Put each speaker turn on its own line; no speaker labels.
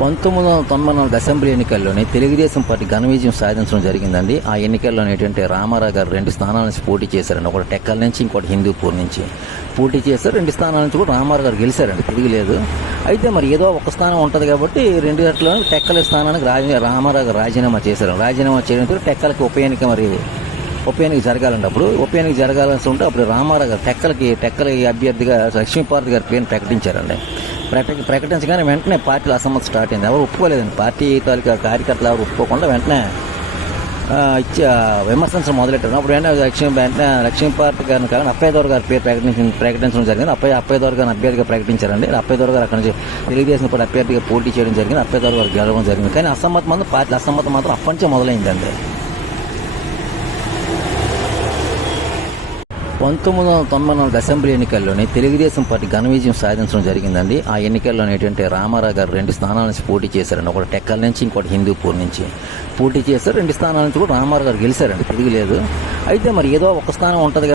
పంతొమ్మిది వందల తొంభై నాలుగు అసెంబ్లీ ఎన్నికల్లోనే తెలుగుదేశం పార్టీ ఘన విజయం సాధించడం జరిగిందండి. ఆ ఎన్నికల్లో ఏంటంటే రామారావు గారు రెండు స్థానాల నుంచి పోటీ చేశారండి. ఒకటి టెక్కల్ నుంచి ఇంకోటి హిందూపూర్ నుంచి పోటీ చేశారు. రెండు స్థానాల నుంచి కూడా రామారావు గారు గెలిచారండి. తిరిగిలేదు. అయితే మరి ఏదో ఒక స్థానం ఉంటుంది కాబట్టి రెండు గంటల టెక్కల స్థానానికి రాజ రామారావు గారు రాజీనామా చేశారు రాజీనామా చేయడంతో టెక్కలకి ఉప ఎన్నిక మరి ఉప ఎన్నిక జరగాలంటే అప్పుడు. ఉప ఎన్నిక జరగాల్సి ఉంటే అప్పుడు రామారావు గారు టెక్కలకి టెక్కలకి అభ్యర్థిగా లక్ష్మీపార్తి గారి పేరు ప్రకటించారండి. ప్రకటించగానే వెంటనే పార్టీలో అసమ్మతి స్టార్ట్ అయింది. ఎవరు ఒప్పుకోలేదండి. పార్టీ తాలూకా కార్యకర్తలు ఎవరు ఒప్పుకోకుండా వెంటనే ఇచ్చే ఇచ్చి విమర్శించడం మొదలెట్టారు. అప్పుడు వెంటనే లక్ష్మీ వెంటనే లక్ష్మీపార్తి గారిని కానీ అప్పయ్యదోర్ గారి పేరు ప్రకటించ ప్రకటించడం జరిగింది. అప్పయ్య అప్పయ్యదోర్ గారిని అభ్యర్థిగా ప్రకటించారండి. అప్పయ్యదోర్ గారు అక్కడి నుంచి తెలుగుదేశం పార్టీ అభ్యర్థిగా పోటీ చేయడం జరిగింది. అప్పయ్యదోర్ గారు గెలవడం జరిగింది. కానీ అసమ్మతి మాత్రం పార్టీ అసమ్మతి మాత్రం అప్పటి నుంచే మొదలైందండి. పంతొమ్మిది వందల తొంభై నాలుగు అసెంబ్లీ ఎన్నికల్లోనే తెలుగుదేశం పార్టీ ఘన విజయం సాధించడం జరిగిందండి. ఆ ఎన్నికల్లో ఏంటంటే రామారావు గారు రెండు స్థానాల నుంచి పోటీ చేశారండి. ఒకటి టెక్కల నుంచి ఇంకోటి హిందూపూర్ నుంచి పోటీ చేశారు. రెండు స్థానాల నుంచి కూడా రామారావు గారు గెలిచారండి. తిరిగి లేదు. అయితే మరి ఏదో ఒక స్థానం ఉంటుంది